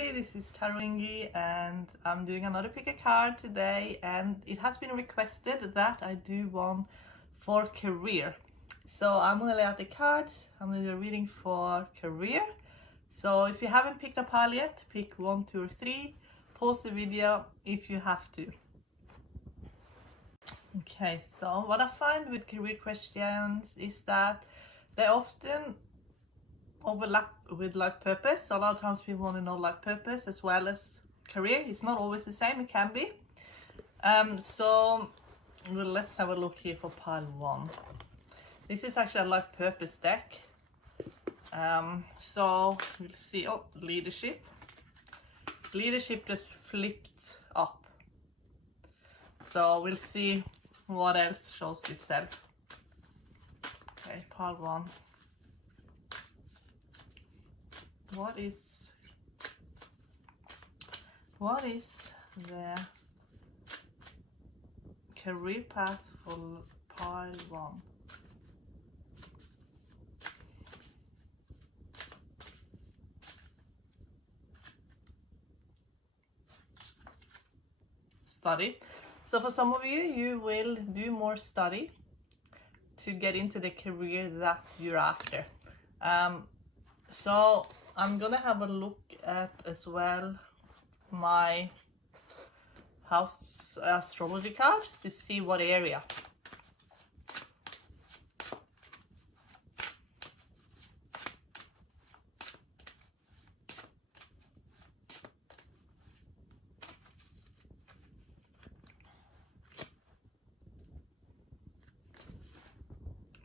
everybody, this is Tarongi and I'm doing another pick a card today, and it has been requested that I do one for career. So I'm going to lay out the cards. I'm going to do a reading for career. So if you haven't picked a pile yet, pick 1, 2 or 3. Pause the video if you have to. Okay, so what I find with career questions is that they often overlap with life purpose. So a lot of times people want to know life purpose as well as career. It's not always the same, it can be. Well, let's have a look here for pile 1. This is actually a life purpose deck. So we'll see, leadership. Leadership just flipped up. So we'll see what else shows itself. Okay, pile 1. What is the career path for pile 1? Study. So for some of you, you will do more study to get into the career that you're after. So I'm gonna have a look at as well my house astrology cards to see what area.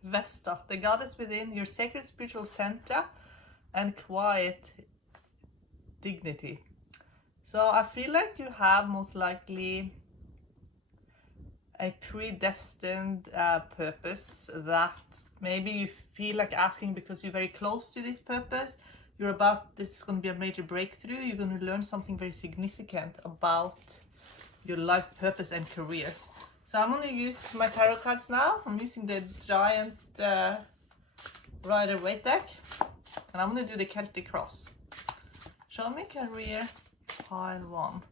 Vesta, the goddess within your sacred spiritual center and quiet dignity. So I feel like you have most likely a predestined purpose that maybe you feel like asking because you're very close to this purpose. This is going to be a major breakthrough. You're going to learn something very significant about your life purpose and career. So I'm going to use my tarot cards now. I'm using the giant Rider-Waite deck. And I'm going to do the Celtic Cross. Show me career, pile 1.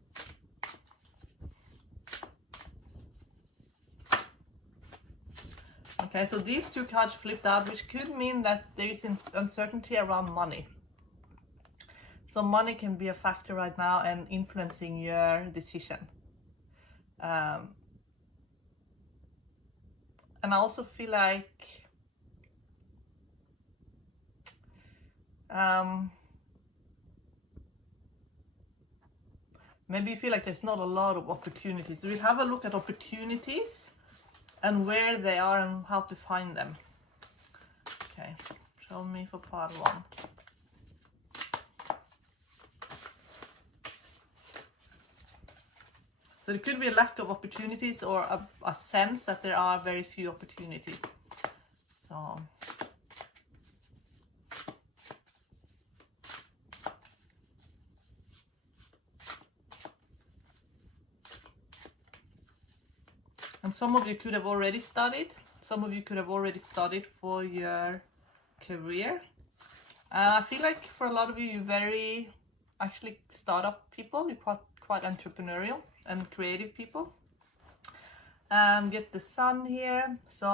Okay, so these two cards flipped out, which could mean that there is uncertainty around money. So money can be a factor right now and influencing your decision. And I also feel like maybe you feel like there's not a lot of opportunities. So we'll have a look at opportunities and where they are and how to find them. Okay, show me for part 1. So there could be a lack of opportunities or a sense that there are very few opportunities. So and some of you could have already studied. Some of you could have already studied for your career. I feel like for a lot of you, you're very actually startup people. You're quite entrepreneurial and creative people. Get the sun here. So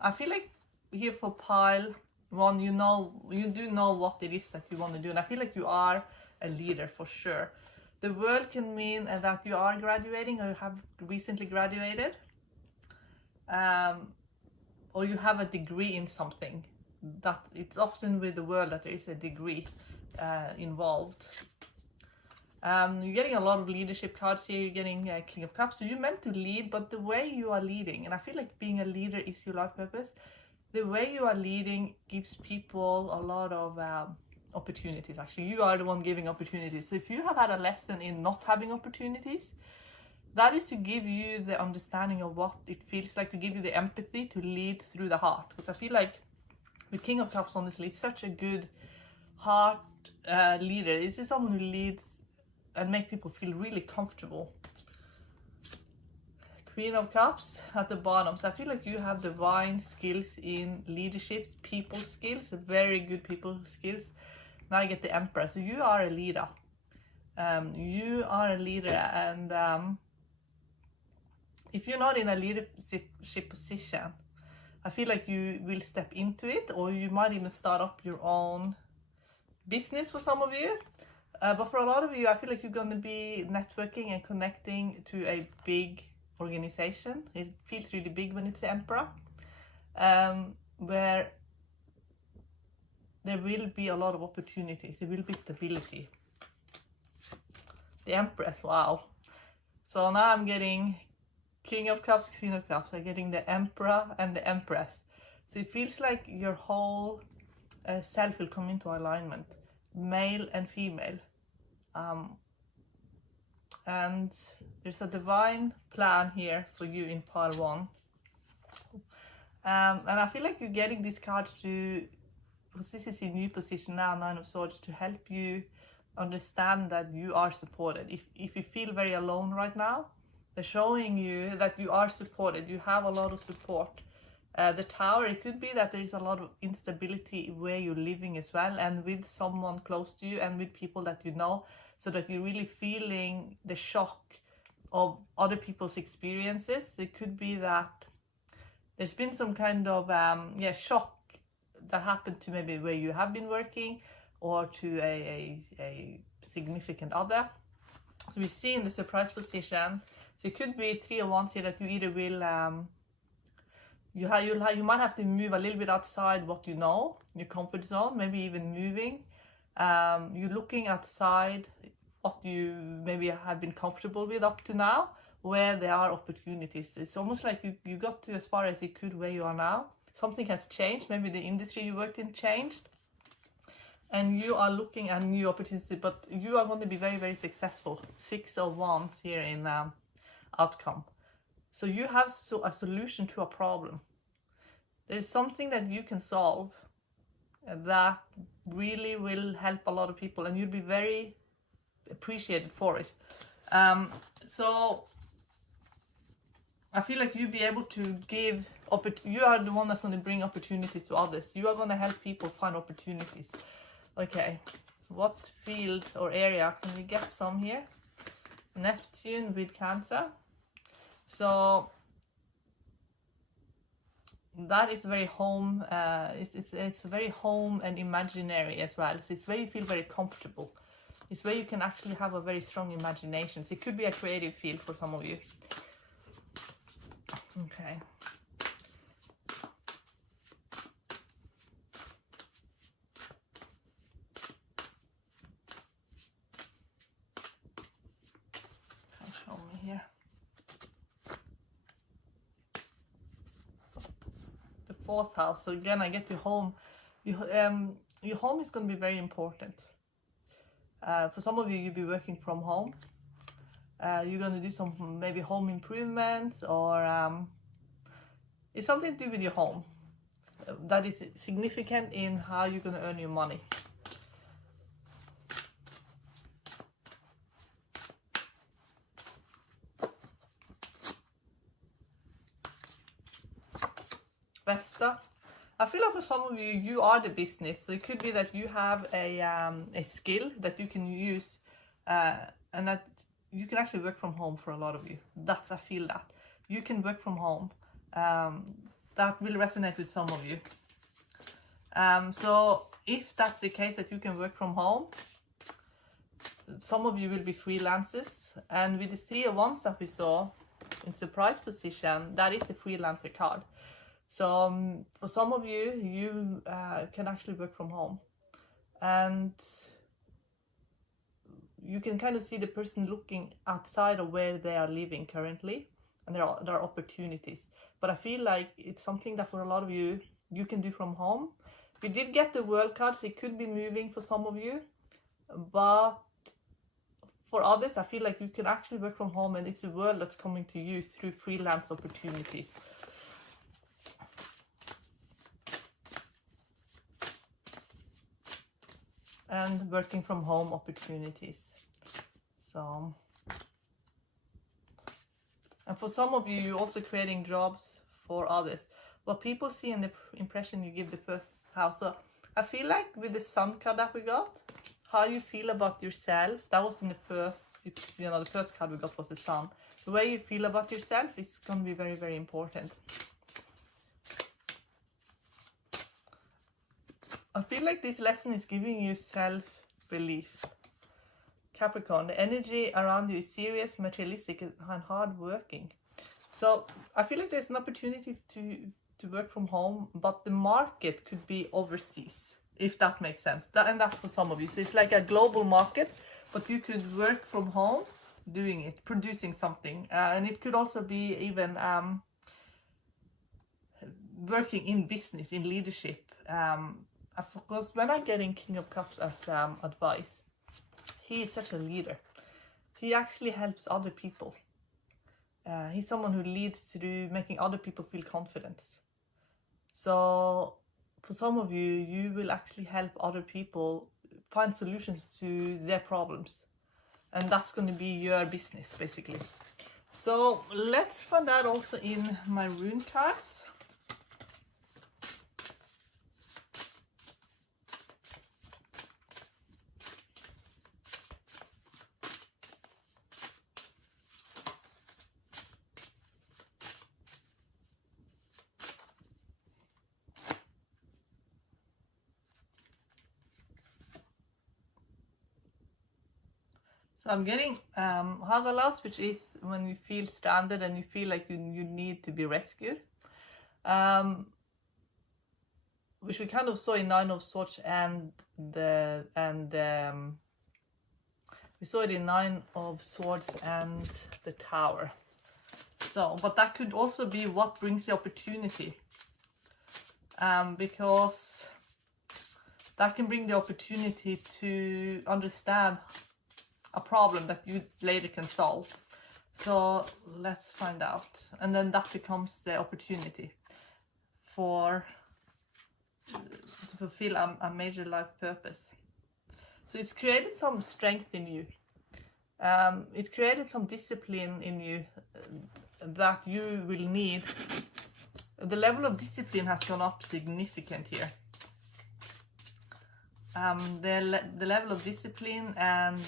I feel like here for pile 1, you do know what it is that you want to do, and I feel like you are a leader for sure. The world can mean that you are graduating or you have recently graduated, or you have a degree in something. That it's often with the world that there is a degree involved. You're getting a lot of leadership cards here. You're getting King of Cups. So you're meant to lead, but the way you are leading, and I feel like being a leader is your life purpose. The way you are leading gives people a lot of opportunities. Actually, you are the one giving opportunities. So if you have had a lesson in not having opportunities, that is to give you the understanding of what it feels like, to give you the empathy to lead through the heart. Because I feel like with King of Cups, honestly, it's such a good heart leader. This is someone who leads and make people feel really comfortable. Queen of Cups at the bottom. So I feel like you have divine skills in leadership, people skills, very good people skills. Now I get the Emperor. So you are a leader. You are a leader, and if you're not in a leadership position, I feel like you will step into it, or you might even start up your own business for some of you. But for a lot of you, I feel like you're going to be networking and connecting to a big organization. It feels really big when it's the Emperor, where there will be a lot of opportunities. There will be stability. The Empress, wow. So now I'm getting King of Cups, Queen of Cups. I'm getting the Emperor and the Empress. So it feels like your whole self will come into alignment, male and female. And there's a divine plan here for you in pile 1. And I feel like you're getting these cards to, because this is a new position now, 9 of Swords, to help you understand that you are supported. If you feel very alone right now, they're showing you that you are supported. You have a lot of support. The Tower, it could be that there is a lot of instability where you're living as well, and with someone close to you and with people that you know, so that you're really feeling the shock of other people's experiences. It could be that there's been some kind of shock that happened to maybe where you have been working, or to a significant other. So we see in the surprise position, so it could be 3 of Wands here, that you either will you might have to move a little bit outside what you know, your comfort zone, maybe even moving. You're looking outside what you maybe have been comfortable with up to now, where there are opportunities. It's almost like you got to as far as you could where you are now. Something has changed, maybe the industry you worked in changed, and you are looking at new opportunities, but you are going to be very, very successful. 6 of Wands here in outcome. So you have a solution to a problem. There is something that you can solve that really will help a lot of people, and you'll be very appreciated for it. So I feel like you'll be able to give, you are the one that's going to bring opportunities to others. You are going to help people find opportunities. Okay, what field or area can we get some here? Neptune with Cancer. So that is very home, it's very home and imaginary as well. So it's where you feel very comfortable. It's where you can actually have a very strong imagination. So it could be a creative field for some of you. Okay. Show me here. The 4th house. So again, I get your home. Your home is going to be very important. For some of you, you'll be working from home. You're going to do some maybe home improvements, or it's something to do with your home that is significant in how you're going to earn your money. Vesta. I feel like for some of you, you are the business. So it could be that you have a skill that you can use, and that you can actually work from home for a lot of you. I feel that. You can work from home. That will resonate with some of you. So if that's the case, that you can work from home, some of you will be freelancers. And with the 3 of Wands that we saw in surprise position, that is a freelancer card. So for some of you, you can actually work from home, and you can kind of see the person looking outside of where they are living currently, and there are opportunities. But I feel like it's something that for a lot of you, you can do from home. We did get the World cards. It could be moving for some of you, but for others, I feel like you can actually work from home, and it's a world that's coming to you through freelance opportunities. And working from home opportunities. So, and for some of you, you're also creating jobs for others. What people see in the impression you give the 1st house. So I feel like with the Sun card that we got, how you feel about yourself. That was in the first, the first card we got was the Sun. The way you feel about yourself is going to be very, very important. I feel like this lesson is giving you self-belief. Capricorn, the energy around you is serious, materialistic, and hard-working. So I feel like there's an opportunity to work from home, but the market could be overseas, if that makes sense. And that's for some of you. So it's like a global market, but you could work from home doing it, producing something. And it could also be even working in business, in leadership. Of course, when I'm getting King of Cups as advice, he is such a leader. He actually helps other people. He's someone who leads through making other people feel confident. So for some of you, you will actually help other people find solutions to their problems. And that's going to be your business, basically. So let's find out also in my rune cards. So I'm getting Hagalas, which is when you feel stranded and you feel like you need to be rescued. Which we kind of saw in Nine of Swords and we saw it in Nine of Swords and the Tower. So, but that could also be what brings the opportunity. Because that can bring the opportunity to understand a problem that you later can solve. So let's find out. And then that becomes the opportunity to fulfill a major life purpose. So it's created some strength in you. It created some discipline in you that you will need. The level of discipline has gone up significant here. The level of discipline and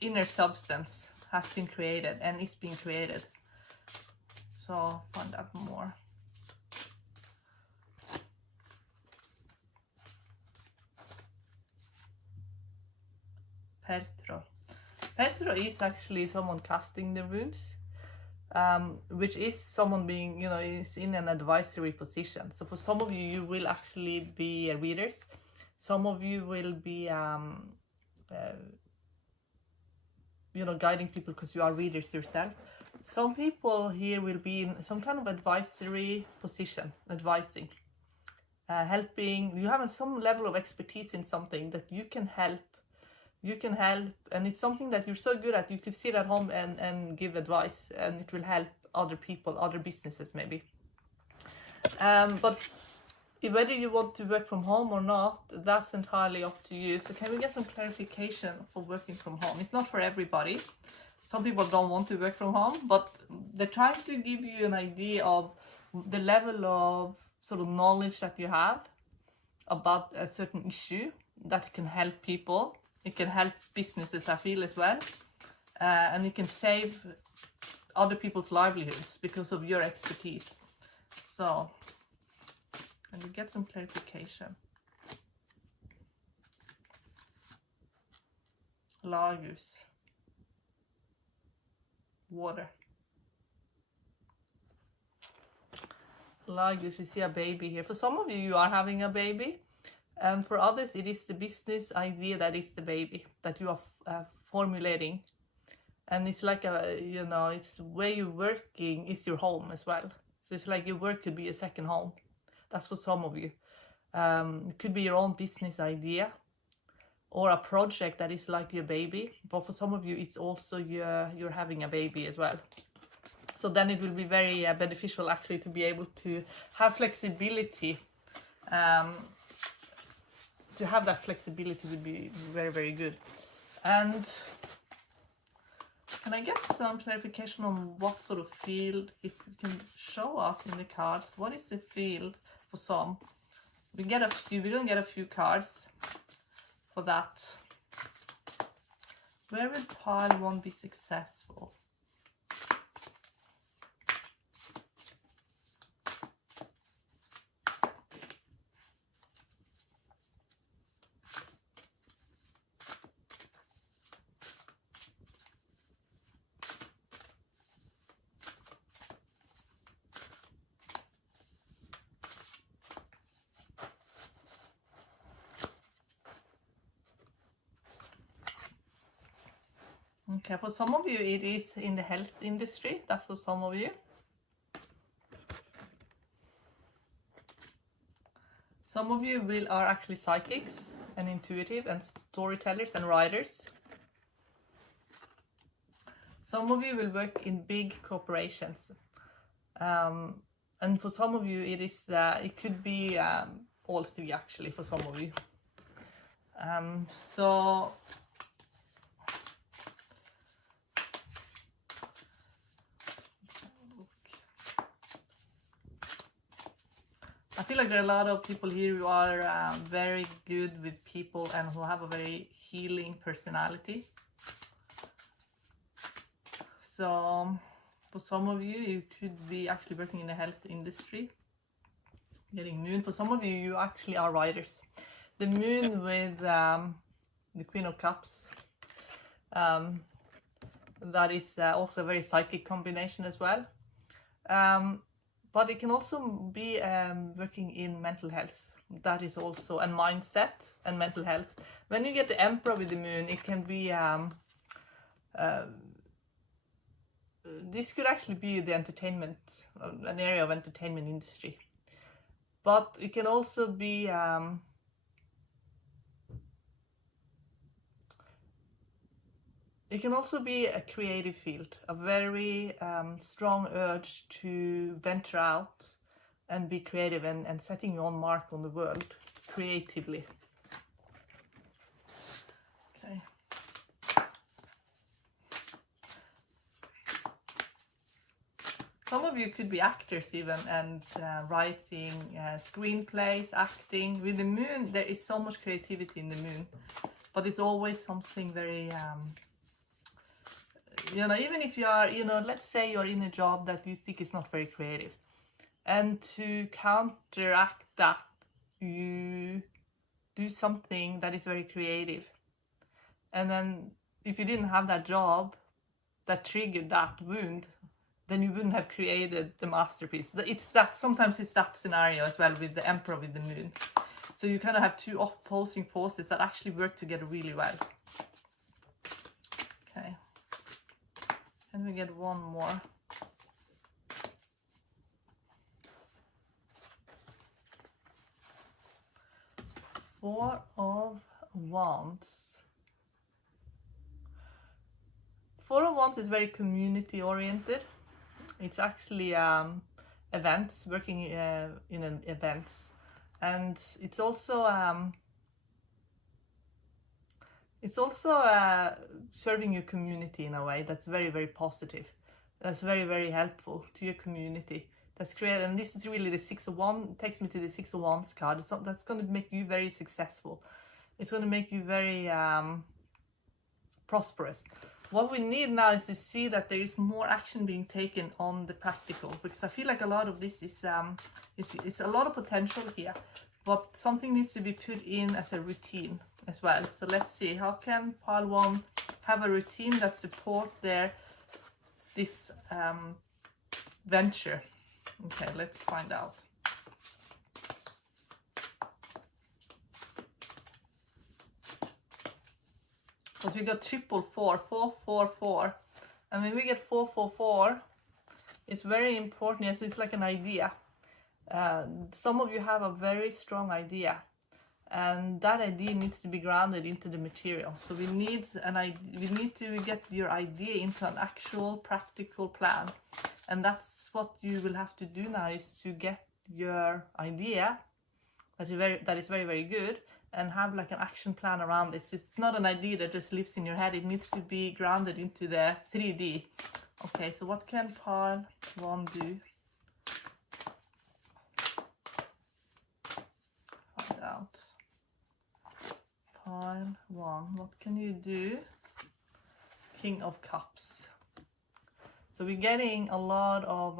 inner substance has been created, and it's being created. So find out more. Pertro is actually someone casting the runes, which is someone being, is in an advisory position. So for some of you, you will actually be readers. Some of you will be guiding people because you are readers yourself. Some people here will be in some kind of advisory position, advising, helping. You have some level of expertise in something that you can help. And it's something that you're so good at. You can sit at home and give advice, and it will help other people, other businesses maybe. But whether you want to work from home or not, that's entirely up to you. So can we get some clarification for working from home? It's not for everybody. Some people don't want to work from home, but they're trying to give you an idea of the level of sort of knowledge that you have about a certain issue that can help people. It can help businesses, I feel, as well. And it can save other people's livelihoods because of your expertise. So, can we get some clarification? Lagus. Water. Lagus, you see a baby here. For some of you, you are having a baby. And for others, it is the business idea that is the baby that you are formulating. And it's like it's where you're working is your home as well. So it's like your work could be a second home. That's for some of you. It could be your own business idea or a project that is like your baby. But for some of you, it's also you're having a baby as well. So then it will be very beneficial actually to be able to have flexibility. To have that flexibility would be very, very good. And can I get some clarification on what sort of field, if you can show us in the cards, what is the field for some? We're gonna get a few cards. for that. Where will pile 1 be successful? Okay, for some of you it is in the health industry. That's for some of you. Some of you are actually psychics and intuitive and storytellers and writers. Some of you will work in big corporations. And for some of you it could be all 3 actually for some of you. So I feel like there are a lot of people here who are very good with people and who have a very healing personality. So for some of you, you could be actually working in the health industry, getting moon. For some of you, you actually are writers. The moon with the Queen of Cups, that is also a very psychic combination as well. But it can also be working in mental health. That is also, and mindset and mental health. When you get the Emperor with the moon, it can be, this could actually be the entertainment, an area of entertainment industry. But it can also be, a creative field, a very strong urge to venture out and be creative and setting your own mark on the world creatively. Okay. Some of you could be actors even and writing screenplays, acting. With the moon, there is so much creativity in the moon, but it's always something very... you know, even if you are, you know, let's say you're in a job that you think is not very creative, and to counteract that, you do something that is very creative. And then if you didn't have that job that triggered that wound, then you wouldn't have created the masterpiece. It's that, sometimes it's that scenario as well with the Emperor with the moon. So you kind of have 2 opposing forces that actually work together really well. Okay. And we get one more. Four of Wands. 4 of Wands is very community oriented. It's actually events, working in an events, and it's also serving your community in a way that's very, very positive. That's very, very helpful to your community. That's great. And this is really the 6 of Wands. It takes me to the 6 of Wands card. That's going to make you very successful. It's going to make you very prosperous. What we need now is to see that there is more action being taken on the practical, because I feel like a lot of this is a lot of potential here, but something needs to be put in as a routine as well. So let's see, how can pile 1 have a routine that support this venture? Okay, let's find out. Because we got 444, 444, and when we get 444, it's very important. Yes, it's like an idea. Some of you have a very strong idea, and that idea needs to be grounded into the material. So we need to get your idea into an actual practical plan, and that's what you will have to do now, is to get your idea that is very, very good, and have like an action plan around it. So it's not an idea that just lives in your head. It needs to be grounded into the 3D. Okay, so what can pile 1 do? Find out. Pile pile 1. What can you do? King of Cups. So we're getting a lot of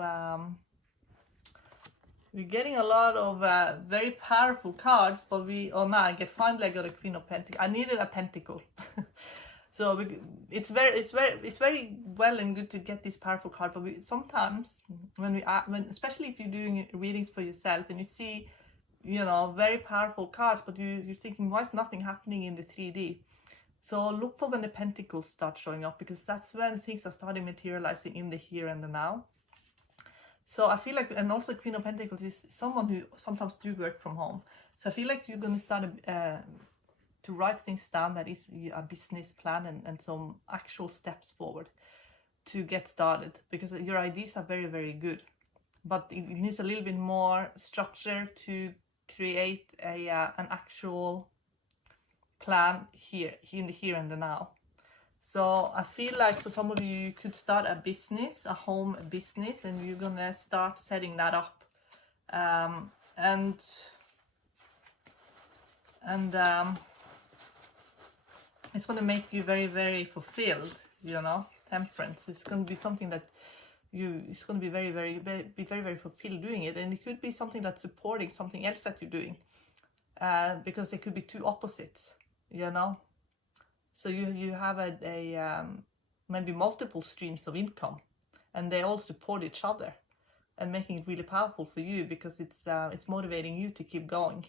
very powerful cards, but oh no, finally I got a Queen of Pentacles. I needed a Pentacle. So it's very well and good to get this powerful card, but sometimes when especially if you're doing readings for yourself and you see, you know, very powerful cards, but you're thinking, why is nothing happening in the 3D? So look for when the Pentacles start showing up, because that's when things are starting materializing in the here and the now. So I feel like, and also Queen of Pentacles is someone who sometimes do work from home. So I feel like you're going to start to write things down that is a business plan and some actual steps forward to get started, because your ideas are very, very good. But it needs a little bit more structure to create an actual plan here in the here and the now. So I feel like for some of you, you could start a business, a home business, and you're gonna start setting that up, and it's gonna make you very, very fulfilled. You know, Temperance. It's gonna be something that it's gonna be very, very fulfilled doing it, and it could be something that's supporting something else that you're doing, because it could be two opposites. You know. So you have maybe multiple streams of income, and they all support each other, and making it really powerful for you, because it's motivating you to keep going.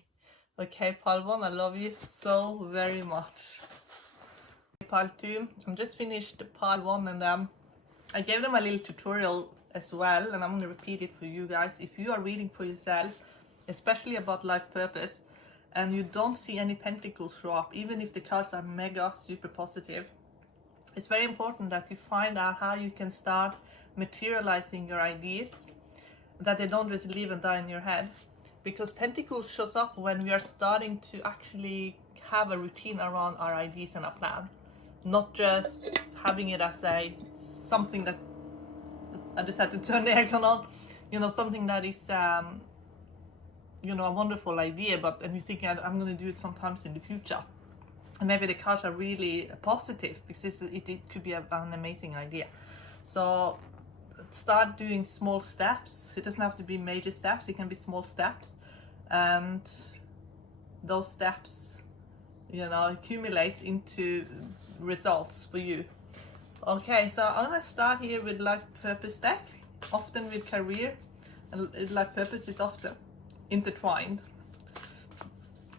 Okay, pile 1, I love you so very much. Pile 2, I'm just finished pile 1, and I gave them a little tutorial as well, and I'm going to repeat it for you guys. If you are reading for yourself, especially about life purpose, and you don't see any pentacles show up, even if the cards are mega super positive, it's very important that you find out how you can start materializing your ideas, that they don't just live and die in your head. Because pentacles shows up when we are starting to actually have a routine around our ideas and our plan, not just having it as something that I just had to turn the aircon on, you know, something that is you know, a wonderful idea, and you're thinking, I'm going to do it sometimes in the future, and maybe the cards are really positive, because it could be an amazing idea. So start doing small steps. It doesn't have to be major steps, it can be small steps, and those steps, you know, accumulate into results for you. Okay, so I'm going to start here with life purpose deck. Often with career and life purpose is often intertwined.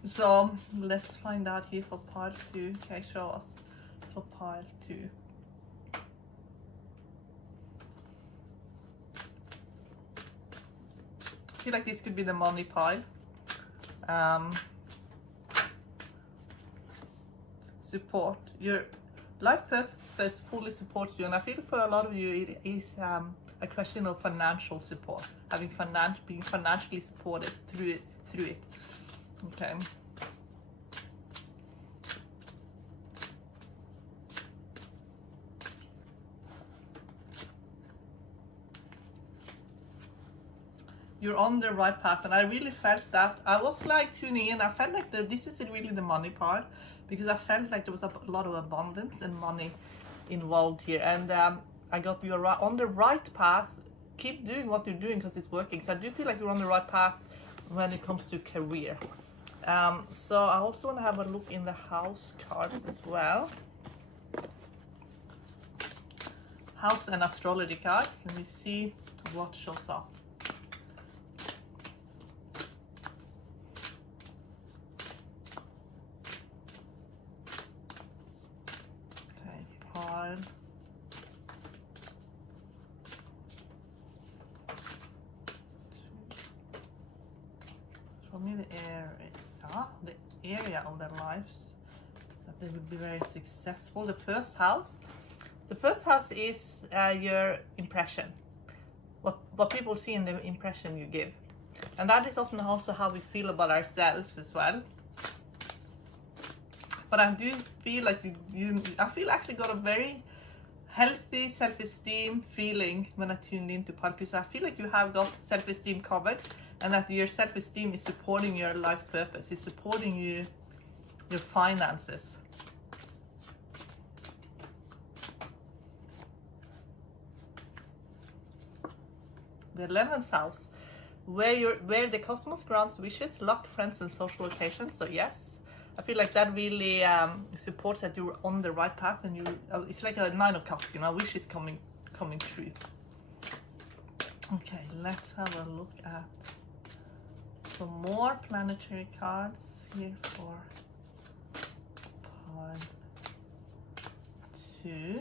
So let's find out here for pile 2. Okay, show us for pile 2. I feel like this could be the money pile. Support. Your life purpose fully supports you, and I feel for a lot of you it is a question of financial support, being financially supported through it. Okay. You're on the right path, and I really felt that. I was like tuning in. I felt like this is really the money part, because I felt like there was a lot of abundance and money involved here, and I got you on the right path. Keep doing what you're doing, because it's working. So I do feel like you're on the right path when it comes to career. So I also want to have a look in the house cards as well. House and astrology cards. Let me see what shows up. Okay, pile. Show me the area of their lives that they would be very successful. The first house is your impression, what people see in the impression you give, and that is often also how we feel about ourselves as well. But I do feel like I feel actually got a very healthy self-esteem feeling when I tuned into pile 2. So I feel like you have got self-esteem covered, and that your self-esteem is supporting your life purpose, is supporting you your finances. The 11th house, where the cosmos grants wishes, luck, friends, and social occasions. So yes, I feel like that really supports that you're on the right path, and it's like a 9 of cups, you know, wish is coming true. Okay, let's have a look at some more planetary cards here for pile 2.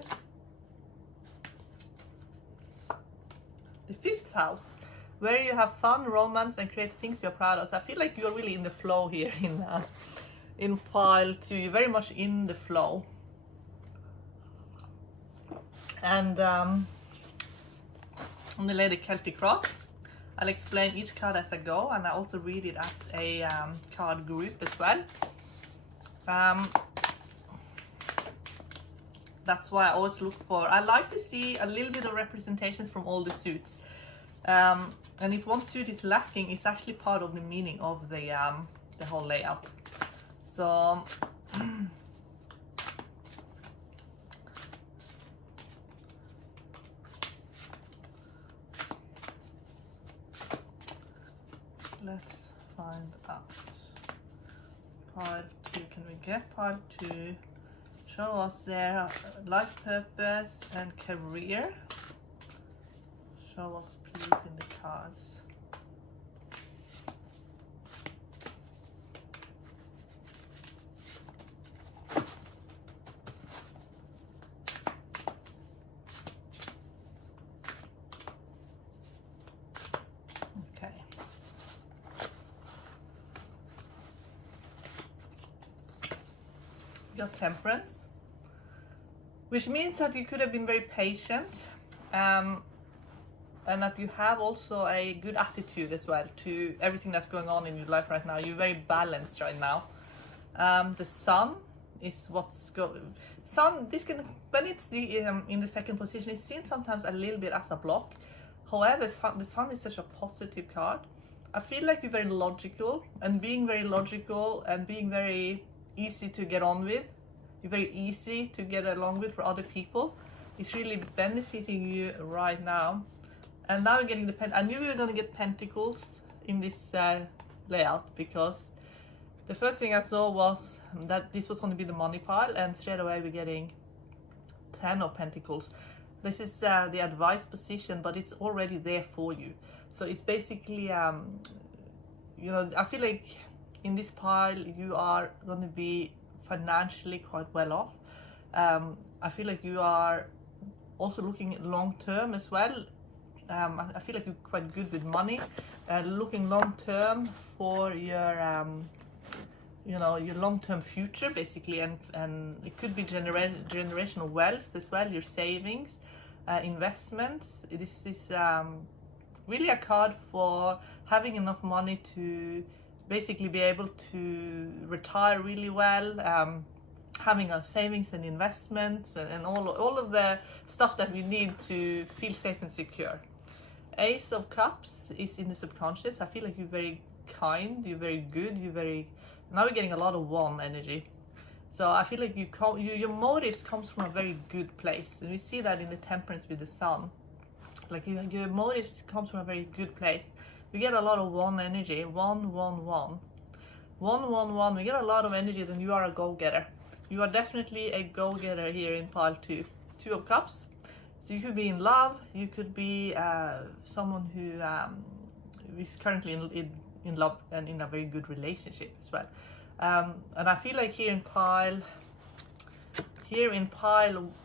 The 5th house, where you have fun, romance, and create things you're proud of. So I feel like you're really in the flow here in pile 2. You're very much in the flow. And on the Lady Celtic Cross, I'll explain each card as I go, and I also read it as a card group as well. That's why I always look for, I like to see a little bit of representations from all the suits. And if one suit is lacking, it's actually part of the meaning of the whole layout. So let's find out. Pile 2, can we get pile 2? Show us their life purpose and career. Show us please in the cards. Okay. We got Temperance, which means that you could have been very patient, and that you have also a good attitude as well to everything that's going on in your life right now. You're very balanced right now. The Sun is what's going. Sun, this can, when it's in the second position, it's seen sometimes a little bit as a block. However, the Sun is such a positive card. I feel like you're very logical, and being very logical and being very easy to get on with. You're very easy to get along with for other people. It's really benefiting you right now. And now we're getting the I knew we were going to get Pentacles in this layout, because the first thing I saw was that this was going to be the money pile, and straight away we're getting 10 of Pentacles. This is the advice position, but it's already there for you. So it's basically, you know, I feel like in this pile you are going to be financially quite well off. I feel like you are also looking long term as well. I feel like you're quite good with money, looking long term for your you know, your long-term future basically, and it could be generational wealth as well, your savings, investments. This is really a card for having enough money to basically be able to retire really well, having a savings and investments, and all of the stuff that we need to feel safe and secure. Ace of Cups is in the subconscious. I feel like you're very kind, you're very good, you're very, now we're getting a lot of one energy. So I feel like your motives comes from a very good place, and we see that in the Temperance with the Sun. Like your motives comes from a very good place. We get a lot of one energy, 1, 1, 1. 1, 1, 1, we get a lot of energy, then you are a go-getter. You are definitely a go-getter here in pile 2. 2 of Cups. So you could be in love, you could be someone who is currently in love and in a very good relationship as well. And I feel like here in pile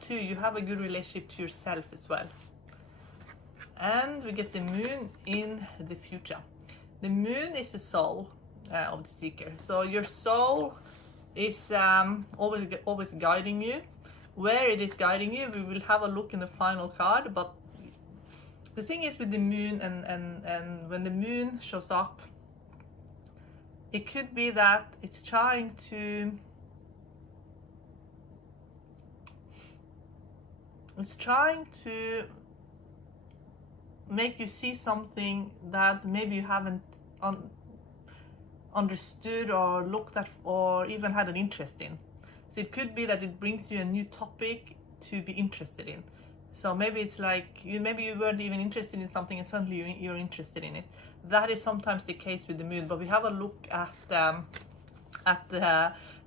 2, you have a good relationship to yourself as well. And we get the Moon in the future. The Moon is the soul of the seeker. So your soul is always guiding you. Where it is guiding you, we will have a look in the final card. But the thing is with the Moon, and when the Moon shows up, it could be that it's trying to make you see something that maybe you haven't understood or looked at or even had an interest in. So it could be that it brings you a new topic to be interested in. So maybe it's like maybe you weren't even interested in something and suddenly you're interested in it. That is sometimes the case with the moon. But we have a look at the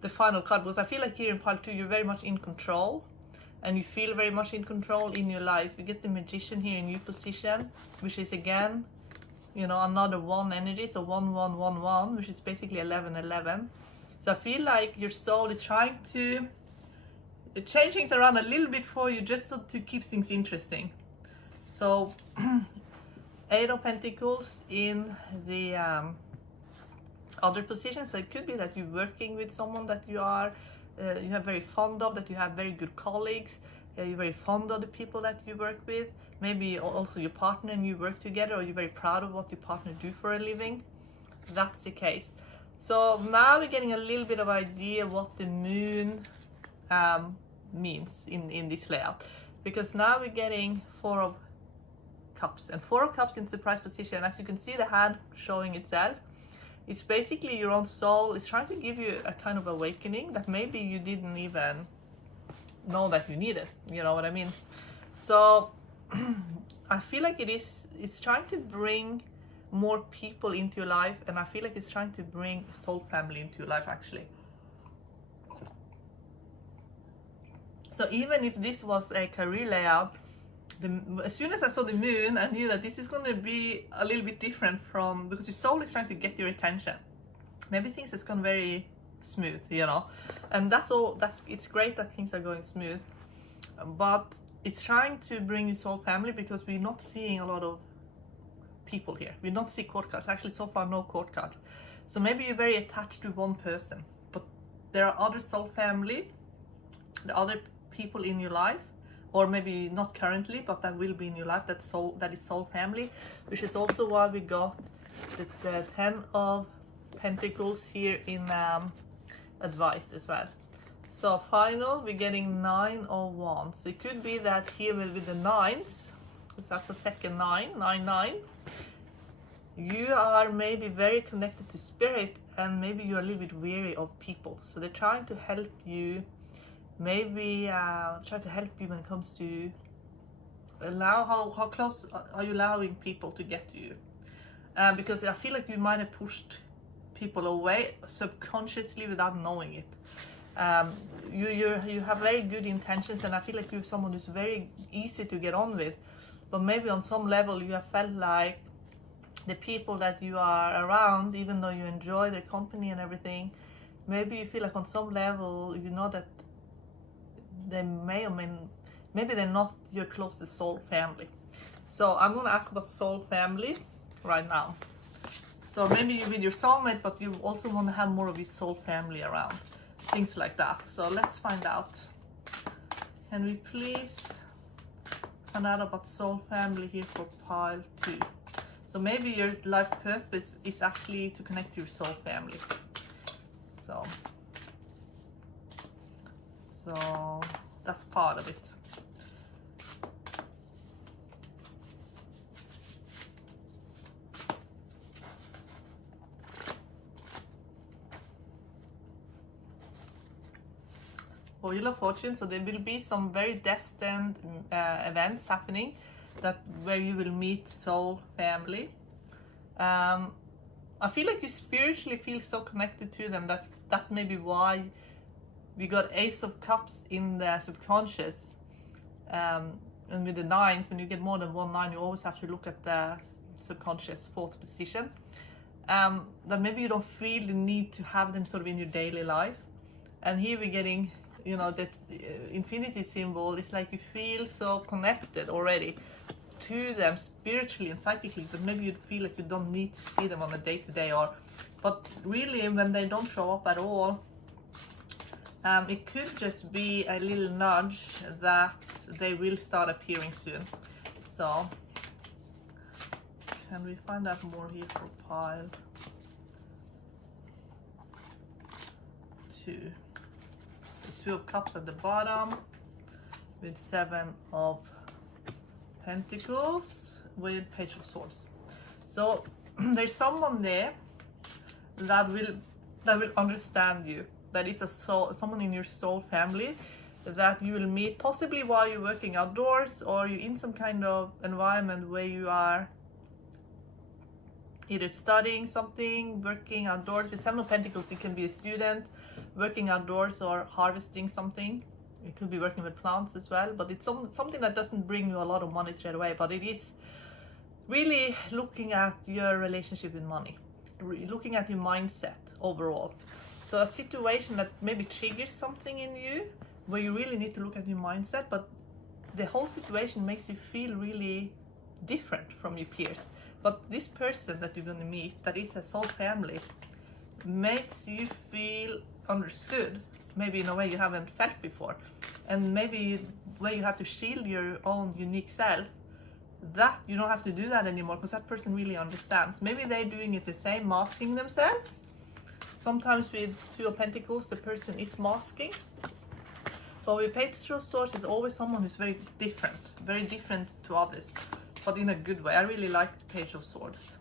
final card, because I feel like here in pile 2 you're very much in control, and you feel very much in control in your life. You get the Magician here in new position, which is again, you know, another 1 energy, so 1 1 1 1, which is basically 11 11. So I feel like your soul is trying to change things around a little bit for you, just so to keep things interesting. So 8 of Pentacles in the other position. So it could be that you're working with someone that you are very fond of, that you have very good colleagues, you're very fond of the people that you work with, maybe also your partner and you work together, or you're very proud of what your partner do for a living. That's the case. So now we're getting a little bit of idea what the moon means in this layout, because now we're getting 4 of Cups, and 4 of Cups in surprise position. As you can see, the hand showing itself, it's basically your own soul is trying to give you a kind of awakening that maybe you didn't even know that you needed, you know what I mean? So I feel like it's trying to bring more people into your life, and I feel like it's trying to bring a soul family into your life actually. So even if this was a career layout, as soon as I saw the moon, I knew that this is going to be a little bit different from, because your soul is trying to get your attention. Maybe things has gone very smooth, you know, and it's great that things are going smooth, but it's trying to bring you soul family, because we're not seeing a lot of people here. We don't see court cards. Actually, so far no court card. So maybe you're very attached to one person, but there are other soul family, the other people in your life, or maybe not currently, but that will be in your life, that is soul family, which is also why we got the 10 of Pentacles here in advice as well. So final, we're getting 9 of Wands. So it could be that here with the 9s, because that's the second 9, 9 9, you are maybe very connected to spirit, and maybe you're a little bit weary of people. So they're trying to help you, maybe try to help you when it comes to how close are you allowing people to get to you, because I feel like you might have pushed people away subconsciously without knowing it. You have very good intentions, and I feel like you're someone who's very easy to get on with, but maybe on some level you have felt like the people that you are around, even though you enjoy their company and everything, maybe you feel like on some level you know that they maybe they're not your closest soul family. So I'm going to ask about soul family right now. So maybe you're with your soulmate, but you also want to have more of your soul family around, things like that. So let's find out. Can we please find out about soul family here for pile 2? So maybe your life purpose is actually to connect to your soul family. So that's part of it. Wheel of Fortune. So there will be some very destined events happening where you will meet soul family. I feel like you spiritually feel so connected to them that may be why we got Ace of Cups in the subconscious. And with the 9s, when you get more than 1 9, you always have to look at the subconscious 4th position. That maybe you don't feel the need to have them sort of in your daily life. And here we're getting, you know, that infinity symbol. It's like you feel so connected already to them spiritually and psychically, but maybe you feel like you don't need to see them on a day-to-day, but really when they don't show up at all, it could just be a little nudge that they will start appearing soon. So can we find out more here for pile 2? The 2 of Cups at the bottom with 7 of Pentacles with Page of Swords. So there's someone there that will understand you. That is someone in your soul family that you will meet possibly while you're working outdoors, or you're in some kind of environment where you are either studying something, working outdoors. With Seven of Pentacles, it can be a student working outdoors or harvesting something. It could be working with plants as well, but it's something that doesn't bring you a lot of money straight away, but it is really looking at your relationship with money, looking at your mindset overall. So a situation that maybe triggers something in you where you really need to look at your mindset, but the whole situation makes you feel really different from your peers. But this person that you're going to meet, that is a soul family, makes you feel understood, maybe in a way you haven't felt before, and maybe where you have to shield your own unique self, that you don't have to do that anymore, because that person really understands. Maybe they're doing it the same, masking themselves. Sometimes with Two of Pentacles, the person is masking. But with Page of Swords, it's always someone who's very different to others, but in a good way. I really like the Page of Swords.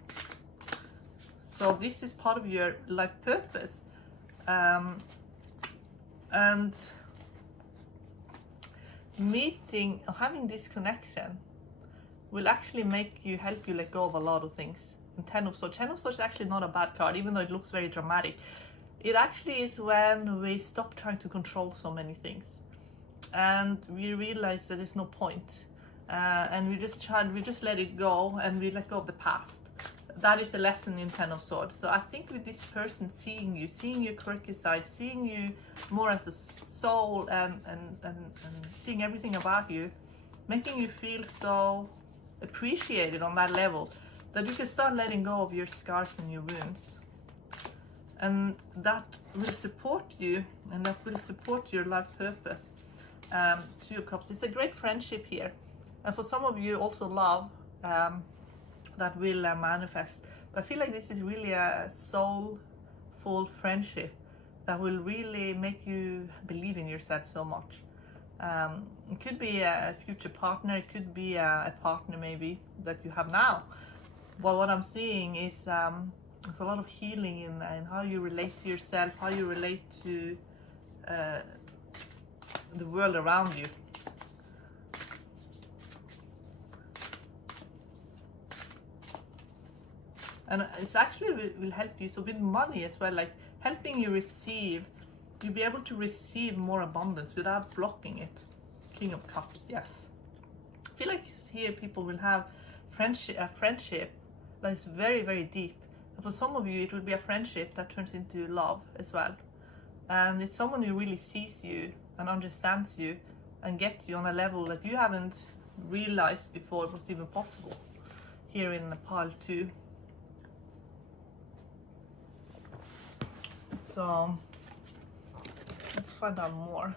So this is part of your life purpose. And meeting, having this connection will actually help you let go of a lot of things. And Ten of Swords is actually not a bad card, even though it looks very dramatic. It actually is when we stop trying to control so many things, and we realize that there's no point, and we just let it go, and we let go of the past. That is the lesson in Ten of Swords. So I think with this person seeing your quirky side, seeing you more as a soul, and seeing everything about you, making you feel so appreciated on that level, that you can start letting go of your scars and your wounds. And that will support you, and that will support your life purpose. Two of Cups, it's a great friendship here. And for some of you, also love that will manifest. But I feel like this is really a soulful friendship that will really make you believe in yourself so much. It could be a future partner, it could be a partner maybe that you have now. But what I'm seeing is there's a lot of healing in how you relate to yourself, how you relate to the world around you. And it's actually will help you. So with money as well, like helping you receive, you'll be able to receive more abundance without blocking it. King of Cups, yes. I feel like here people will have a friendship that is very, very deep. And for some of you, it will be a friendship that turns into love as well. And it's someone who really sees you and understands you and gets you on a level that you haven't realized before it was even possible. Here in pile 2. So let's find out more.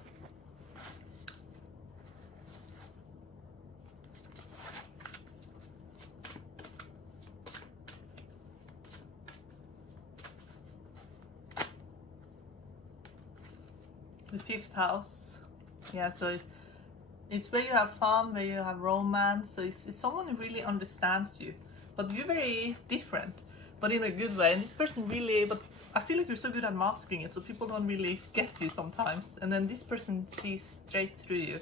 The 5th house, yeah, so it's where you have fun, where you have romance. So it's someone who really understands you, but you're very different, but in a good way. And this person really, but I feel like you're so good at masking it, so people don't really get you sometimes. And then this person sees straight through you.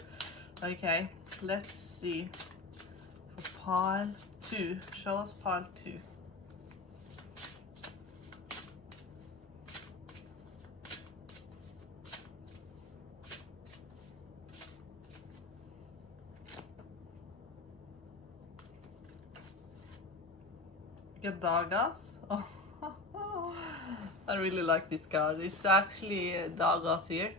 Okay, let's see. For pile 2, show us pile 2. Get Dagas. Oh, I really like this card. It's actually Dagas here,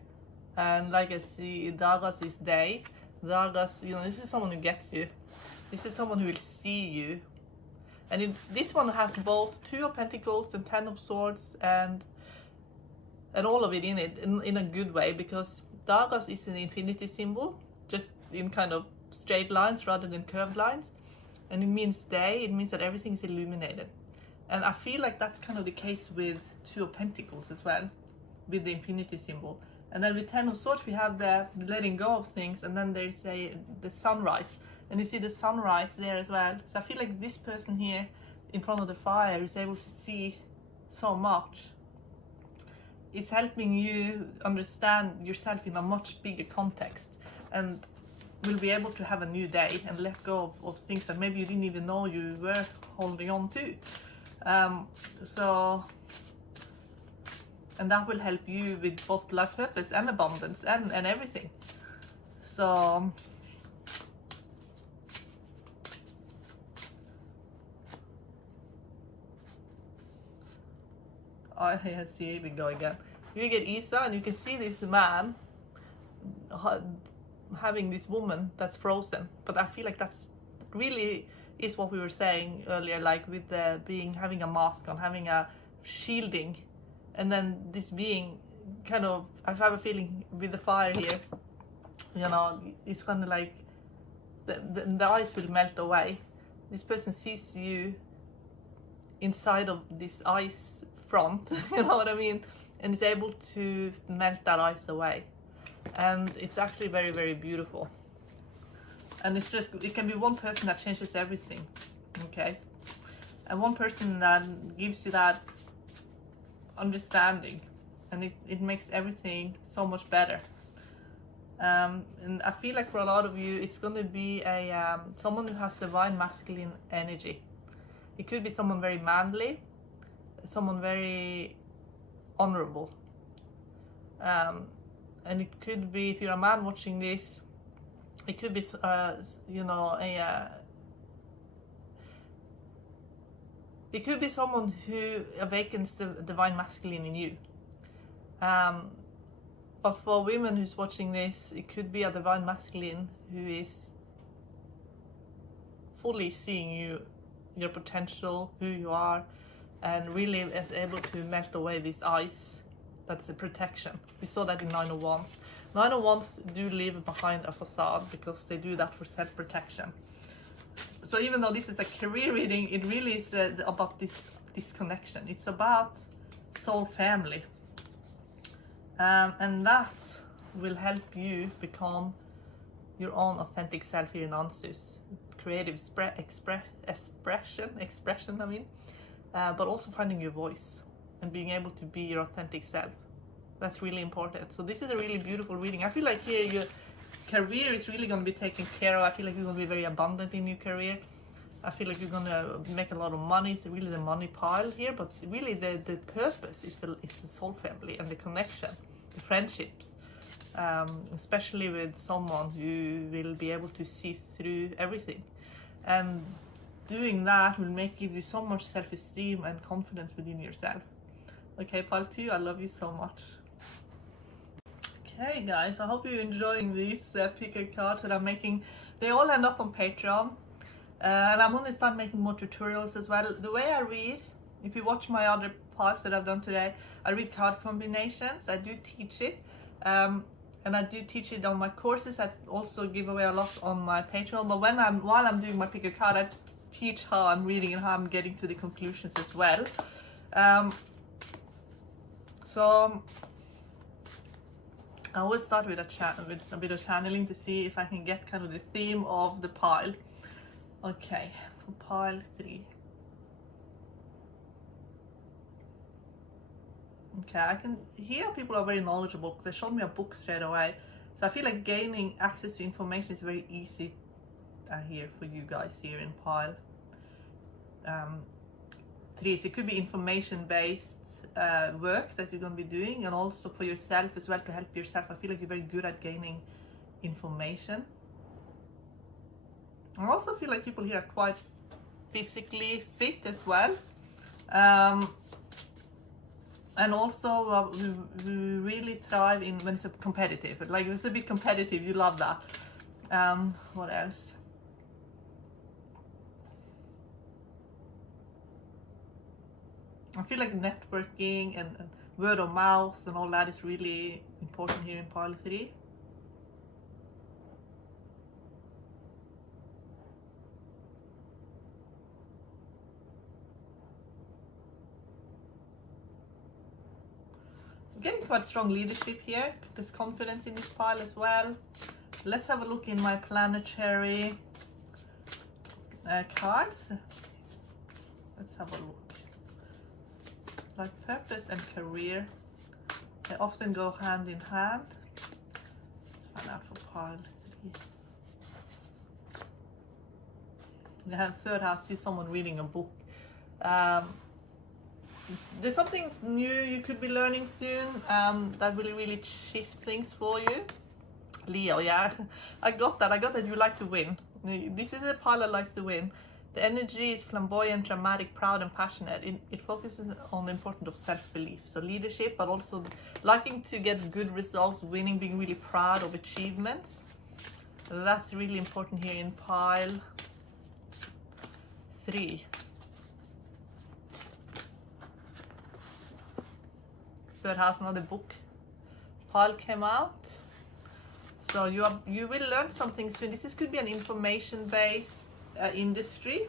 and like I see, Dagas is day. Dagas, this is someone who gets you. This is someone who will see you, and this one has both 2 of Pentacles and 10 of Swords, and all of it in it in a good way, because Dagas is an infinity symbol, just in kind of straight lines rather than curved lines. And it means day, it means that everything is illuminated. And I feel like that's kind of the case with 2 of Pentacles as well, with the infinity symbol. And then with 10 of Swords, we have the letting go of things, and then there's the sunrise. And you see the sunrise there as well. So I feel like this person here in front of the fire is able to see so much. It's helping you understand yourself in a much bigger context, and will be able to have a new day and let go of things that maybe you didn't even know you were holding on to. And that will help you with both life purpose and abundance and everything. So I see, here we go again. You get Isa, and you can see this man having this woman that's frozen. But I feel like that's really is what we were saying earlier, like with the being, having a mask on, having a shielding, and then this being kind of, I have a feeling with the fire here, you know, it's kind of like the ice will melt away. This person sees you inside of this ice front, you know what I mean, and is able to melt that ice away. And it's actually very, very beautiful. And it's just, it can be one person that changes everything, okay? And one person that gives you that understanding, and it makes everything so much better. And I feel like for a lot of you, it's going to be a someone who has divine masculine energy. It could be someone very manly, someone very honorable. And it could be, if you're a man watching this, it could be, you know, it could be someone who awakens the divine masculine in you. But for women who's watching this, it could be a divine masculine who is fully seeing you, your potential, who you are, and really is able to melt away this ice. That's a protection. We saw that in 9 of Wands. 9 of Wands do live behind a facade because they do that for self-protection. So even though this is a career reading, it really is about this connection. It's about soul family. And that will help you become your own authentic self here in Ansus. Creative expression, I mean. But also finding your voice and being able to be your authentic self. That's really important. So this is a really beautiful reading. I feel like here your career is really going to be taken care of. I feel like you're going to be very abundant in your career. I feel like you're going to make a lot of money. It's really the money pile here, but really the purpose is the soul family and the connection, the friendships, especially with someone who will be able to see through everything. And doing that will give you so much self-esteem and confidence within yourself. Okay, pile 2, I love you so much. Okay guys, I hope you're enjoying these picker cards that I'm making. They all end up on Patreon, and I'm going to start making more tutorials as well. The way I read, if you watch my other parts that I've done today, I read card combinations. I do teach it, and I do teach it on my courses. I also give away a lot on my Patreon, but while I'm doing my pick a card, I teach how I'm reading and how I'm getting to the conclusions as well. So I always start with a bit of channeling to see if I can get kind of the theme of the pile. Okay, for pile 3. Okay, I can hear people are very knowledgeable because they showed me a book straight away. So I feel like gaining access to information is very easy here for you guys here in pile 3. So it could be information-based work that you're going to be doing, and also for yourself as well, to help yourself. I feel like you're very good at gaining information. I also feel like people here are quite physically fit as well, and also we really thrive in when it's competitive. Like if it's a bit competitive, you love that. What else? I feel like networking and word of mouth and all that is really important here in pile 3. I'm getting quite strong leadership here. There's confidence in this pile as well. Let's have a look in my planetary cards. Let's have a look. Like purpose and career, they often go hand in hand. Let's find out for pile 3. You have third house, see someone reading a book. There's something new you could be learning soon that will really shift things for you. Leo, yeah, I got that you like to win. This is a pile that likes to win. The energy is flamboyant, dramatic, proud and passionate. It focuses on the importance of self-belief. So leadership, but also liking to get good results, winning, being really proud of achievements. That's really important here in pile 3. Third house, another book pile came out. So you will learn something soon. This could be an information-based industry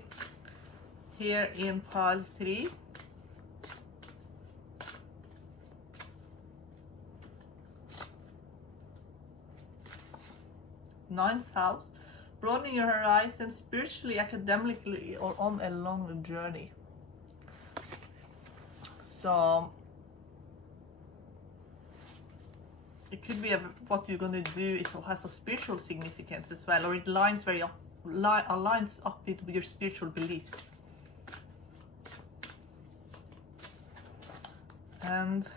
here in pile 3. Ninth house, broadening your horizons spiritually, academically, or on a long journey. So it could be what you're going to do has a spiritual significance as well, or it aligns up with your spiritual beliefs. And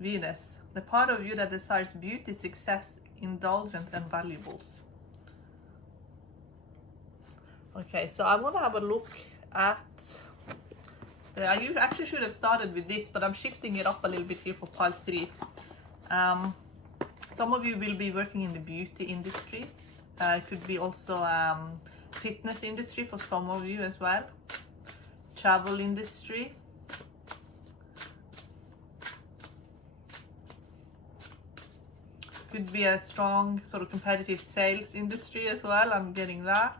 Venus, the part of you that desires beauty, success, indulgence and valuables. Okay, so I want to have a look at you actually should have started with this, but I'm shifting it up a little bit here for pile 3. Some of you will be working in the beauty industry. It could be also fitness industry for some of you as well. Travel industry. Could be a strong sort of competitive sales industry as well. I'm getting that.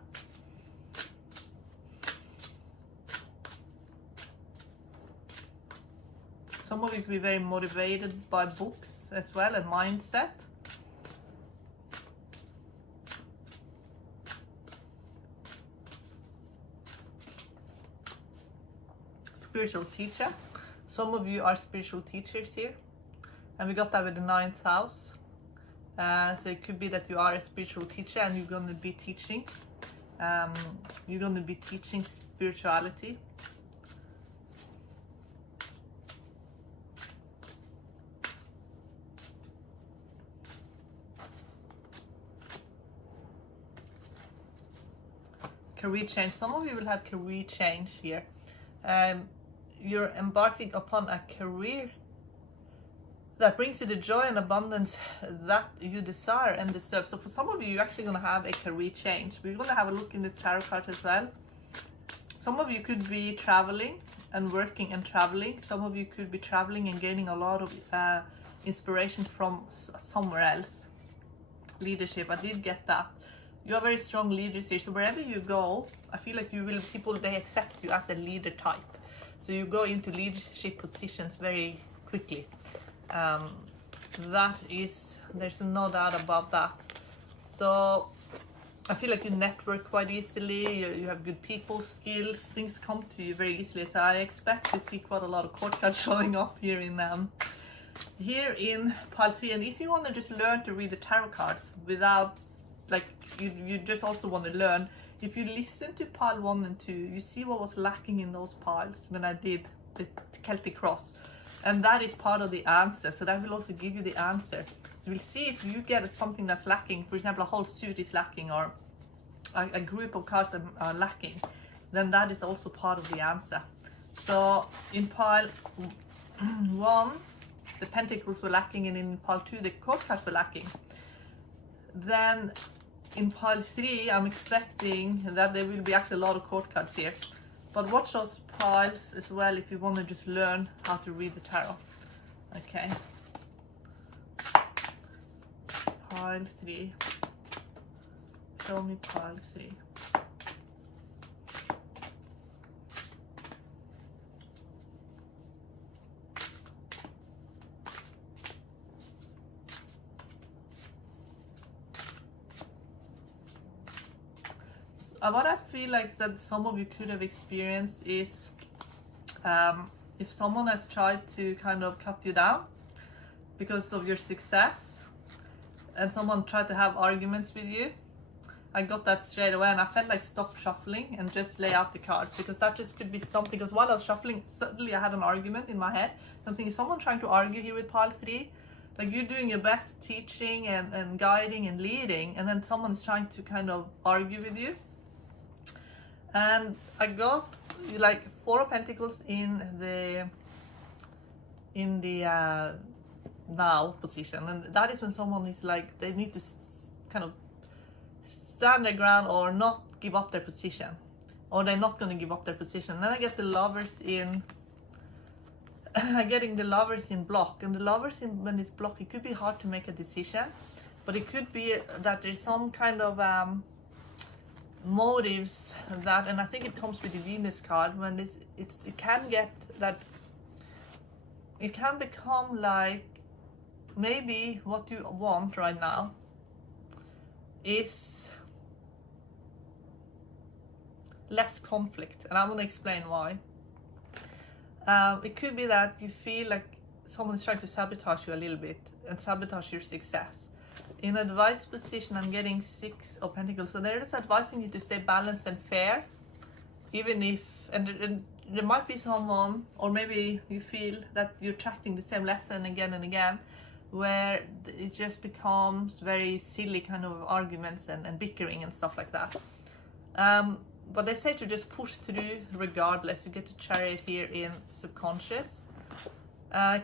Some of you could be very motivated by books as well and mindset. Spiritual teacher. Some of you are spiritual teachers here. And we got that with the 9th house. So it could be that you are a spiritual teacher and you're going to be teaching. You're going to be teaching spirituality. Career change. Some of you will have career change here. You're embarking upon a career that brings you the joy and abundance that you desire and deserve. So for some of you, you're actually going to have a career change. We're going to have a look in the tarot card as well. Some of you could be traveling and working and traveling. Some of you could be traveling and gaining a lot of inspiration from somewhere else. Leadership, I did get that. You are very strong leaders here, so wherever you go, I feel like they accept you as a leader type. So you go into leadership positions very quickly. There's no doubt about that. So I feel like you network quite easily, you have good people skills, things come to you very easily. So I expect to see quite a lot of court cards showing up here in pile 3. And if you want to just learn to read the tarot cards without, like, you just also want to learn, if you listen to pile 1 and 2, you see what was lacking in those piles when I did the Celtic cross. And that is part of the answer, so that will also give you the answer. So we'll see if you get something that's lacking, for example, a whole suit is lacking, or a group of cards are lacking, then that is also part of the answer. So in pile 1, the pentacles were lacking, and in pile 2, the court cards were lacking. Then in pile 3, I'm expecting that there will be actually a lot of court cards here. But watch those piles as well if you want to just learn how to read the tarot. Okay. Pile 3. Show me pile 3. What I feel like that some of you could have experienced is If someone has tried to kind of cut you down because of your success, and someone tried to have arguments with you, I got that straight away, and I felt like stop shuffling and just lay out the cards, because that just could be something. Because while I was shuffling, suddenly I had an argument in my head. I'm thinking, someone trying to argue here with pile 3, like you're doing your best teaching and guiding and leading, and then someone's trying to kind of argue with you. And I got like 4 of Pentacles in the now position, and that is when someone is like, they need to kind of stand their ground or not give up their position, or they're not going to give up their position. And then I get the Lovers in I'm getting the Lovers in block, and the Lovers in, when it's blocked, it could be hard to make a decision, but it could be that there's some kind of motives that, and I think it comes with the Venus card, when it can get that, it can become like, maybe what you want right now is less conflict, and I'm going to explain why. It could be that you feel like someone's trying to sabotage you a little bit and sabotage your success. In advice position, I'm getting 6 of Pentacles, so they're just advising you to stay balanced and fair, even if, and there might be someone, or maybe you feel that you're attracting the same lesson again and again, where it just becomes very silly kind of arguments and bickering and stuff like that. But they say to just push through regardless. You get the Chariot here in subconscious.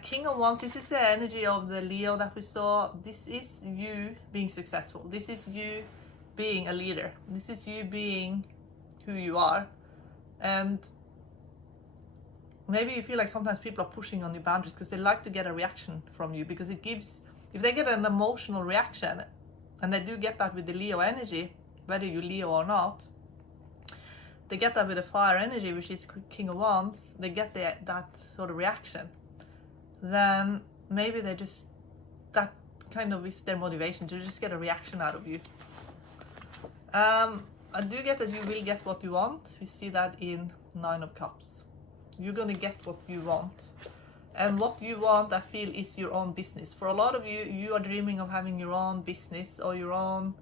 King of Wands, this is the energy of the Leo that we saw. This is you being successful. This is you being a leader. This is you being who you are. And maybe you feel like sometimes people are pushing on your boundaries because they like to get a reaction from you, because it gives, if they get an emotional reaction, and they do get that with the Leo energy, whether you Leo or not, they get that with the fire energy, which is King of Wands, they get that sort of reaction. Then maybe they just, that kind of is their motivation, to just get a reaction out of you. I do get that you will get what you want. We see that in 9 of Cups. You're going to get what you want. And what you want, I feel, is your own business. For a lot of you, you are dreaming of having your own business, or your own,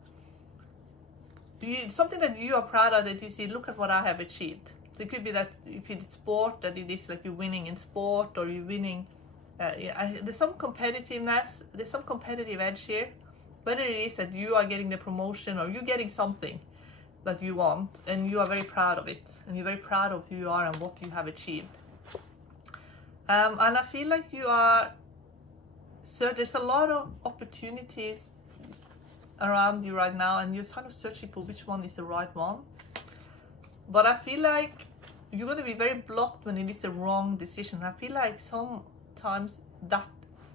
something that you are proud of, that you see, look at what I have achieved. So it could be that if it's sport, that it is like you're winning in sport, or you're winning, there's some competitiveness, there's some competitive edge here. Whether it is that you are getting the promotion, or you're getting something that you want, and you are very proud of it, and you're very proud of who you are and what you have achieved. And I feel like you are, so there's a lot of opportunities around you right now, and you're kind of searching for which one is the right one. But I feel like you're going to be very blocked when it is the wrong decision. I feel like sometimes that,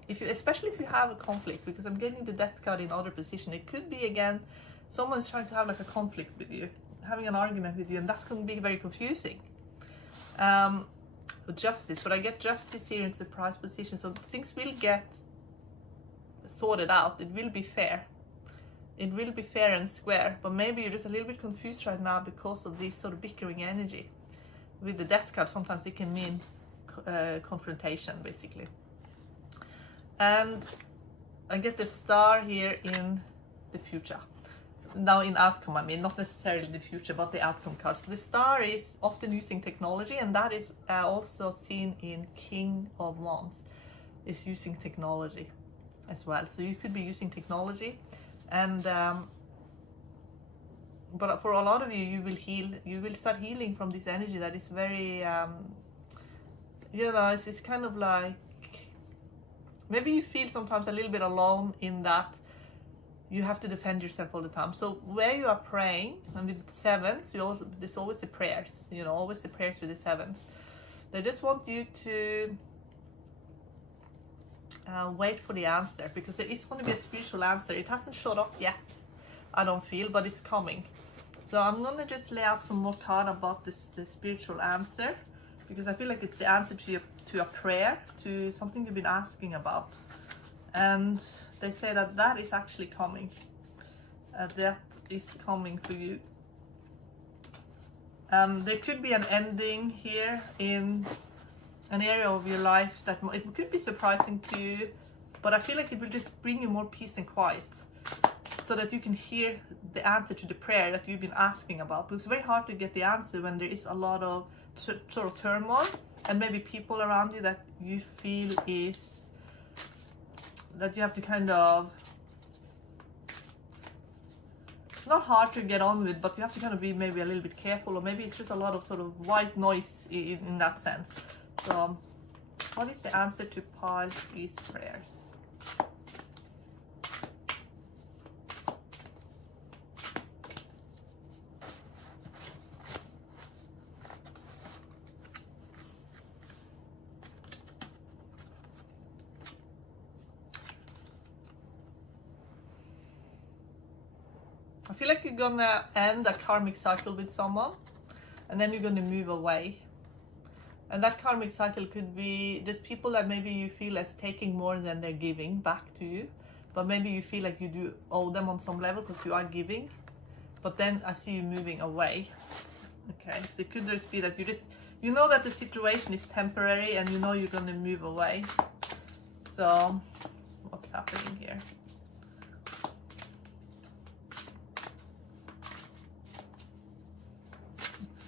if you, especially if you have a conflict, because I'm getting the Death card in other position, it could be, again, someone's trying to have like a conflict with you, having an argument with you, and that's going to be very confusing. Justice, but I get Justice here in surprise position, so things will get sorted out. It will be fair. It will be fair and square, but maybe you're just a little bit confused right now because of this sort of bickering energy. With the Death card, sometimes it can mean confrontation, basically. And I get the Star here in the future. Now in outcome, I mean, not necessarily the future, but the outcome card. So the Star is often using technology, and that is also seen in King of Wands, is using technology as well. So you could be using technology, and but for a lot of you, you will heal. You will start healing from this energy that is very, you know, it's kind of like, maybe you feel sometimes a little bit alone in that you have to defend yourself all the time. So where you are praying, and with sevens, there's always the prayers, you know, always the prayers with the sevens. They just want you to wait for the answer, because there is going to be a spiritual answer. It hasn't showed up yet, I don't feel, but it's coming. So I'm going to just lay out some more card about the spiritual answer, because I feel like it's the answer to a prayer, to something you've been asking about. And they say that that is actually coming. That is coming for you. There could be an ending here in an area of your life that it could be surprising to you, but I feel like it will just bring you more peace and quiet, so that you can hear the answer to the prayer that you've been asking about. But it's very hard to get the answer when there is a lot of sort of turmoil, and maybe people around you that you feel is that you have to kind of, not hard to get on with, but you have to kind of be maybe a little bit careful, or maybe it's just a lot of sort of white noise in that sense. So what is the answer to pile 3's prayers? I feel like you're gonna end a karmic cycle with someone, and then you're gonna move away. And that karmic cycle could be just people that maybe you feel as taking more than they're giving back to you, but maybe you feel like you do owe them on some level because you are giving, but then I see you moving away. Okay, so it could just be that you know that the situation is temporary, and you know you're gonna move away. So what's happening here?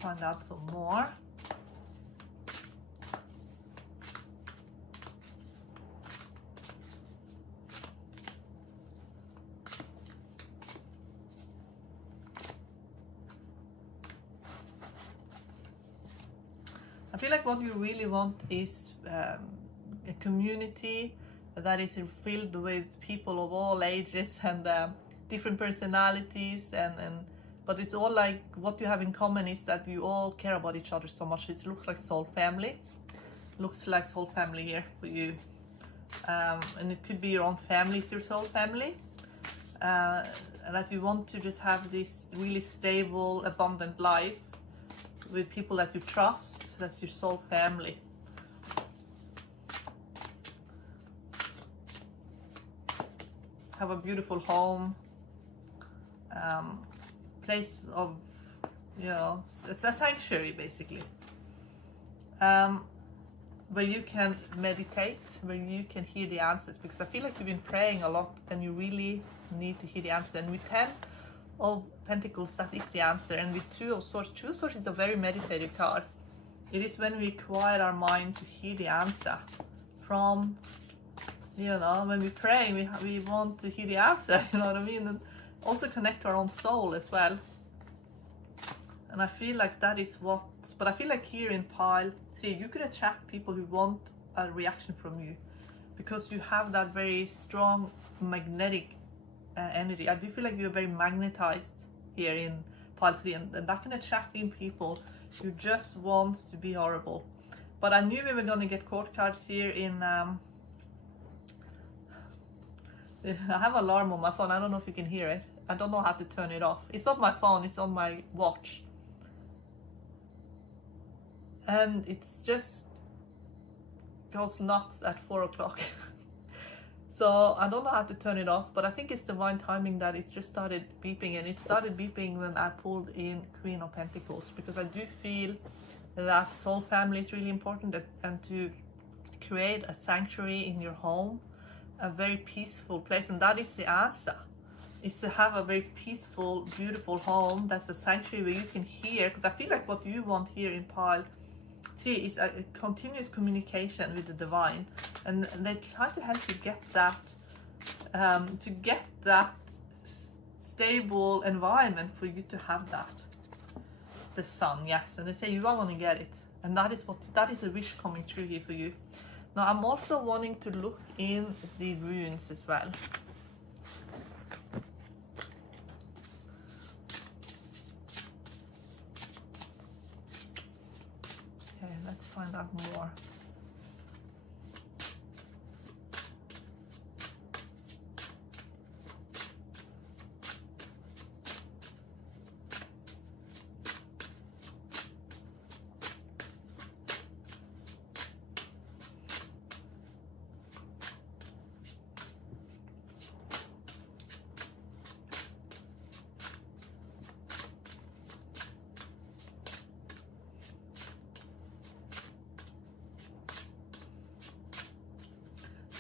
Find out some more. I feel like what you really want is a community that is filled with people of all ages and different personalities, but it's all like what you have in common is that you all care about each other so much. It looks like soul family. Looks like soul family here for you. And it could be your own family, it's your soul family. And that you want to just have this really stable, abundant life with people that you trust. That's your soul family. Have a beautiful home. Place of, you know, it's a sanctuary basically, where you can meditate, where you can hear the answers, because I feel like you've been praying a lot and you really need to hear the answer. And with 10 of Pentacles, that is the answer. And with 2 of Swords, 2 of Swords is a very meditative card. It is when we quiet our mind to hear the answer from, you know, when we're praying, we want to hear the answer, you know what I mean? And also connect to our own soul as well. And I feel like that is what, but I feel like here in pile 3, you could attract people who want a reaction from you, because you have that very strong magnetic energy. I do feel like you're very magnetized here in pile 3, and that can attract in people who just wants to be horrible. But I knew we were going to get court cards here in I have an alarm on my phone. I don't know if you can hear it. I don't know how to turn it off. It's not my phone, it's on my watch. And it's just goes nuts at 4 o'clock. So I don't know how to turn it off, but I think it's divine timing that it just started beeping, and it started beeping when I pulled in Queen of Pentacles, because I do feel that soul family is really important, and to create a sanctuary in your home, a very peaceful place. And that is the answer, is to have a very peaceful, beautiful home that's a sanctuary where you can hear, because I feel like what you want here in pile 3 is a continuous communication with the divine, and they try to help you get that stable environment for you to have that. The sun, yes, and they say you are going to get it, and that is a wish coming true here for you. Now I'm also wanting to look in the runes as well. Okay, let's find out more.